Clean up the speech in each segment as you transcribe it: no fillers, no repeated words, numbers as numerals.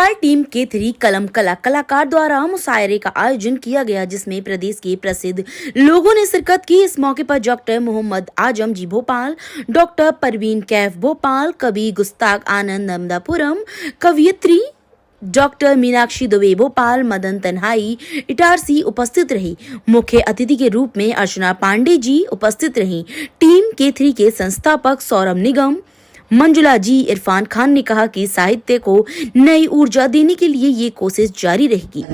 Bhopal team के 3 कलम कला कलाकार द्वारा मुशायरे का आयोजन किया गया, जिसमें प्रदेश के प्रसिद्ध लोगों ने शिरकत की। इस मौके पर डॉक्टर मोहम्मद आजम जी भोपाल, डॉक्टर परवीन कैफ भोपाल, कवि गुस्ताख आनंद नर्मदापुरम, कवयित्री डॉक्टर मीनाक्षी दुबे भोपाल, मदन तन्हाई इटारसी उपस्थित रही। मुख्य अतिथि के रूप में अर्चना पांडे जी उपस्थित रही। टीम के 3 के संस्थापक सौरभ निगम, मंजुला जी, इरफान खान ने कहा कि साहित्य को नई ऊर्जा देने के लिए ये कोशिश जारी रहेगी।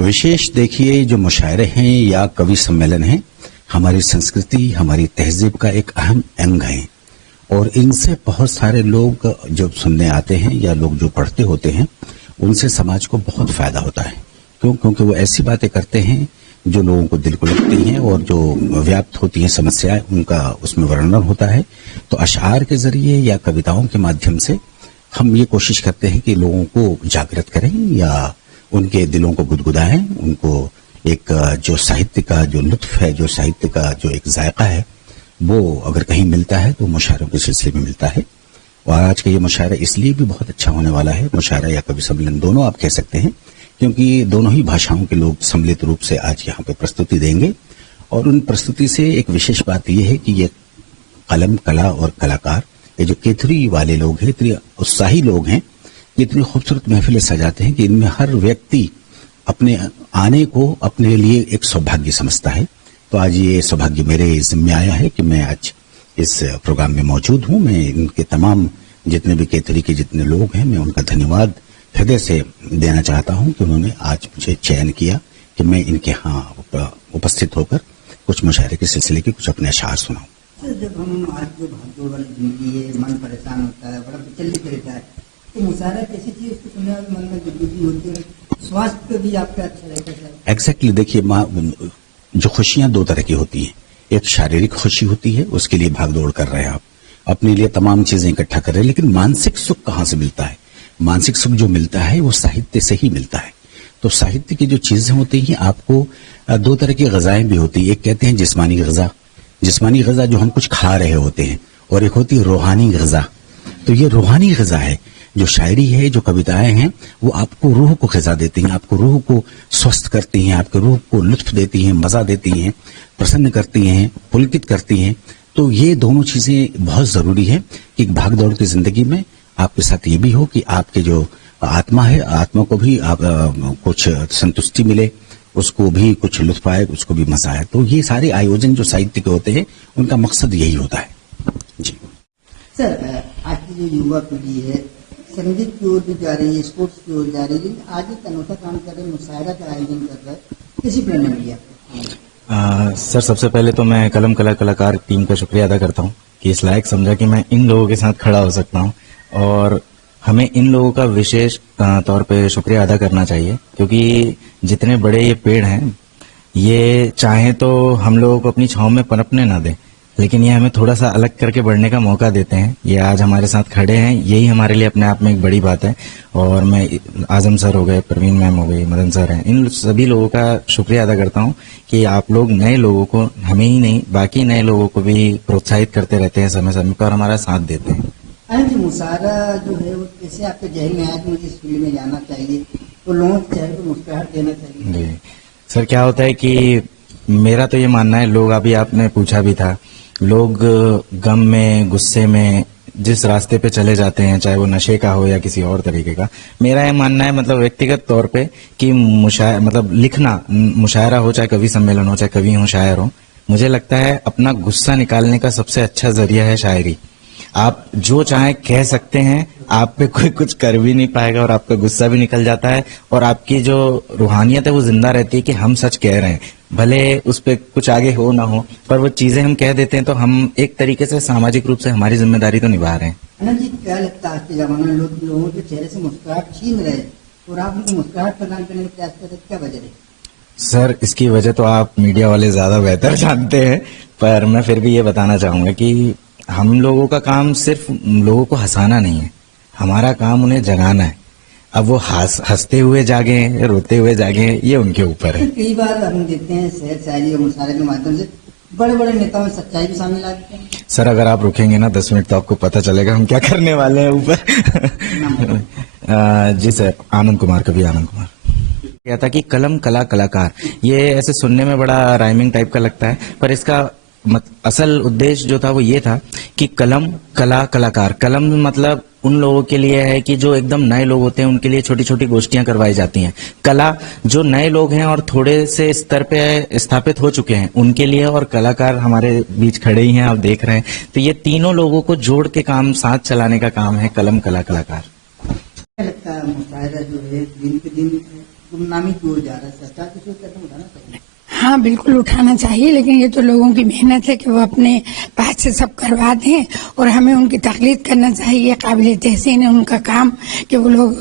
विशेष देखिए, जो मुशायरे हैं या कवि सम्मेलन हैं, हमारी संस्कृति, हमारी तहजीब का एक अहम अंग है और इनसे बहुत सारे लोग जो सुनने आते हैं या लोग जो पढ़ते होते हैं, उनसे समाज को बहुत फायदा होता है। क्योंकि वो ऐसी बातें करते हैं जो लोगों को दिल को लगती हैं और जो व्याप्त होती हैं समस्याएं, उनका उसमें वर्णन होता है। तो अशआर के जरिए या कविताओं के माध्यम से हम ये कोशिश करते हैं कि लोगों को जागृत करें या उनके दिलों को गुदगुदाएं, उनको एक जो साहित्य का जो लुत्फ है, जो साहित्य का जो एक जायका है, वो अगर कहीं मिलता है तो मुशायरों के सिलसिले में मिलता है। और आज का ये मुशायरा इसलिए भी बहुत अच्छा होने वाला है, मुशायरा या कवि सम्मेलन दोनों आप कह सकते हैं, क्योंकि दोनों ही भाषाओं के लोग सम्मिलित रूप से आज यहाँ पे प्रस्तुति देंगे। और उन प्रस्तुति से एक विशेष बात यह है कि ये कलम कला और कलाकार, ये जो केथरी वाले लोग हैं, इतने उत्साही लोग हैं, इतनी खूबसूरत महफिलें सजाते हैं कि इनमें हर व्यक्ति अपने आने को अपने लिए एक सौभाग्य समझता है। तो आज ये सौभाग्य मेरे जिम्मे आया है कि मैं आज इस प्रोग्राम में मौजूद हूँ। मैं इनके तमाम जितने भी केथरी के जितने लोग हैं, मैं उनका धन्यवाद हृदय से देना चाहता हूं कि उन्होंने आज मुझे चयन किया कि मैं इनके यहाँ उपस्थित होकर कुछ मुशायरे के सिलसिले के कुछ अपने अशार सुनाऊं। जब हम आज जो भागदौड़ वाली जिंदगी है, मन परेशान होता है, बड़ा विचलित रहता है, तो मुशायरा कैसी चीज, उसको सुनने वाले मन में गुदगुदी होती है, स्वास्थ्य पे भी आपका अच्छा रहता है। एग्जैक्टली। देखिए, जो खुशियां 2 तरह की होती हैं। एक शारीरिक खुशी होती है, उसके लिए भागदौड़ कर रहे हैं आप, अपने लिए तमाम चीजें इकट्ठा कर रहे हैं, लेकिन मानसिक सुख कहाँ से मिलता है? मानसिक सुख जो मिलता है वो साहित्य से ही मिलता है। तो साहित्य की जो चीजें होती हैं, आपको 2 तरह की ग़िज़ाएं भी होती है। एक कहते हैं जिस्मानी ग़िज़ा, जिस्मानी ग़िज़ा जो हम कुछ खा रहे होते हैं, और एक होती है रूहानी ग़िज़ा। तो ये रूहानी ग़िज़ा है, जो शायरी है, जो कविताएं हैं, वो आपको रूह को ग़िज़ा देती हैं, आपको रूह को स्वस्थ करती हैं, आपके रूह को लुत्फ देती हैं, मजा देती हैं, प्रसन्न करती हैं, पुलकित करती हैं। तो ये दोनों चीजें बहुत जरूरी है कि भागदौड़ की जिंदगी में आपके साथ ये भी हो कि आपके जो आत्मा है, आत्मा को भी आप कुछ संतुष्टि मिले, उसको भी कुछ लुत्फ आए, उसको भी मजा आए। तो ये सारे आयोजन जो साहित्य के होते हैं, उनका मकसद यही होता है। जी सर, आज की जो युवा पीढ़ी है संगीत की ओर भी जा रही है, स्पोर्ट्स की ओर जा रही है, लेकिन आज एक अनोखा काम कर रहे हैं, मुशायरा का आयोजन कर रहा है, किसी प्रेरणा मिली आपको? सर, सबसे पहले तो मैं कलम कला कलाकार टीम का शुक्रिया अदा करता हूँ कि इस लायक समझा कि मैं इन लोगों के साथ खड़ा हो सकता हूँ, और हमें इन लोगों का विशेष तौर पे शुक्रिया अदा करना चाहिए, क्योंकि जितने बड़े ये पेड़ हैं, ये चाहे तो हम लोगों को अपनी छांव में पनपने ना दें, लेकिन ये हमें थोड़ा सा अलग करके बढ़ने का मौका देते हैं। ये आज हमारे साथ खड़े हैं, यही हमारे लिए अपने आप में एक बड़ी बात है। और मैं आजम सर हो गए, परवीन मैम हो गई, मदन सर हैं, इन सभी लोगों का शुक्रिया अदा करता हूँ कि आप लोग नए लोगों को, हमें ही नहीं बाकी नए लोगों को भी प्रोत्साहित करते रहते हैं समय समय पर और हमारा साथ देते हैं। मुशायरा जो है वो कैसे आपके जहन में आज मुझे इस फील्ड में जाना चाहिए, वो लोगों के चेहरे पर मुस्कुराहट देना चाहिए? जी सर, क्या होता है कि मेरा तो ये मानना है, लोग अभी आपने पूछा भी था, लोग गम में, गुस्से में जिस रास्ते पे चले जाते हैं, चाहे वो नशे का हो या किसी और तरीके का, मेरा ये मानना है मतलब व्यक्तिगत तौर पे कि मतलब लिखना, मुशायरा हो चाहे कवि सम्मेलन हो, चाहे कवि हो शायर हो, मुझे लगता है अपना गुस्सा निकालने का सबसे अच्छा जरिया है शायरी। आप जो चाहे कह सकते हैं, आप पे कोई कुछ कर भी नहीं पाएगा और आपका गुस्सा भी निकल जाता है, और आपकी जो रूहानियत है वो जिंदा रहती है कि हम सच कह रहे हैं, भले उस पे कुछ आगे हो ना हो, पर वो चीजें हम कह देते हैं तो हम एक तरीके से सामाजिक रूप से हमारी जिम्मेदारी तो निभा रहे हैं। अनंत जी, क्या लगता है आज के जमाने में लोगों के चेहरे से मुस्कुराहट छीन रहे और आप उनको मुस्कुराहट प्रदान करने का प्रयास कर रहे, क्या वजह है? सर, इसकी वजह तो आप मीडिया वाले ज्यादा बेहतर जानते हैं, पर मैं फिर भी ये बताना चाहूंगा कि हम लोगों का काम सिर्फ लोगों को हंसाना नहीं है, हमारा काम उन्हें जगाना है। अब वो हंसते हुए जागे, रोते हुए जागे, ये उनके ऊपर है। कई बार हम देखते हैं शहर शायरी और मुशायरे के माध्यम से बड़े बड़े नेताओं में सच्चाई भी शामिल आती है। सर अगर आप रुकेंगे ना 10 मिनट तो आपको पता चलेगा हम क्या करने वाले हैं ऊपर। जी सर, आनंद कुमार, कभी आनंद कुमार क्या था कि कलम कला कलाकार, ये ऐसे सुनने में बड़ा राइमिंग टाइप का लगता है, पर इसका असल उद्देश्य जो था वो ये था कि कलम कला कलाकार, कलम मतलब उन लोगों के लिए है कि जो एकदम नए लोग होते हैं उनके लिए छोटी छोटी गोष्ठियां करवाई जाती हैं, कला जो नए लोग हैं और थोड़े से स्तर पे स्थापित हो चुके हैं उनके लिए, और कलाकार हमारे बीच खड़े ही हैं, आप देख रहे हैं। तो ये तीनों लोगों को जोड़ के काम साथ चलाने का काम है कलम कला कलाकार। क्या लगता है मुशायरा जो है दिन पे दिन गुमनामी की ओर जा रहा है, सरकार किसी कदम उठाना चाहिए? हाँ बिल्कुल उठाना चाहिए, लेकिन ये तो लोगों की मेहनत है कि वो अपने पास से सब करवा दें और हमें उनकी तकलीद करना चाहिए। काबिल तहसीन है उनका काम कि वो लोग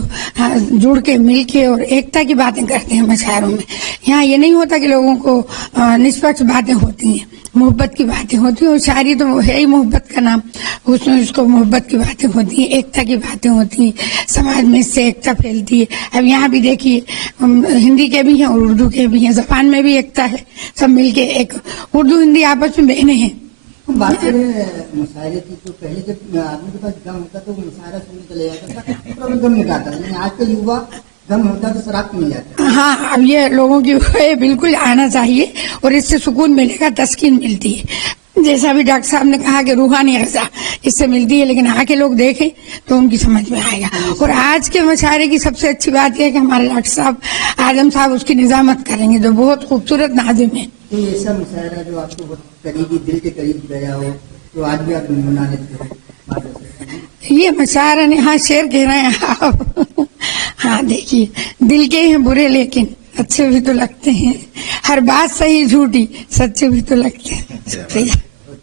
जुड़ के मिल के और एकता की बातें करते हैं मुशायरों में। यहाँ ये नहीं होता कि लोगों को निष्पक्ष बातें होती हैं, मोहब्बत की बातें होती हैं, और शायरी तो है ही मोहब्बत का नाम, उसमें उसको मोहब्बत की बातें होती हैं, एकता की बातें होती हैं, समाज में इससे एकता फैलती है। अब यहाँ भी देखिए हिंदी के भी हैं और उर्दू के भी हैं, जबान में भी एकता है, सब मिलके एक उर्दू हिंदी आपस में बहने हैं। बात करें मुशायरे की तो पहले जब आदमी के पास गम होता तो मुशायरा सुनने चले जाता था, थोड़ा गम मिटाता, लेकिन आजकल युवा गम होता तो शराब पीने जाता है। हाँ, अब ये लोगों की बिल्कुल आना चाहिए और इससे सुकून मिलेगा, तस्कीन मिलती है। जैसा भी डॉक्टर साहब ने कहा कि रूहानी ग़िज़ा इससे मिलती है, लेकिन आके लोग देखें तो उनकी समझ में आएगा। और आज के मुशायरे की सबसे अच्छी बात यह है कि हमारे डॉक्टर साहब आजम साहब उसकी निजामत करेंगे, जो बहुत खूबसूरत नाज़िम है। तो ऐसा मुशायरा जो आपको बहुत करीबी, दिल के करीब गया हो, तो आज भी आप गुनगुना लेते हो? ये मुशायरा ने, हाँ शेर कह रहे हैं आप। हाँ देखिए, दिल के हैं बुरे लेकिन अच्छे भी तो लगते हैं, हर बात सही झूठी सच्चे भी तो लगते हैं। शुक्रिया।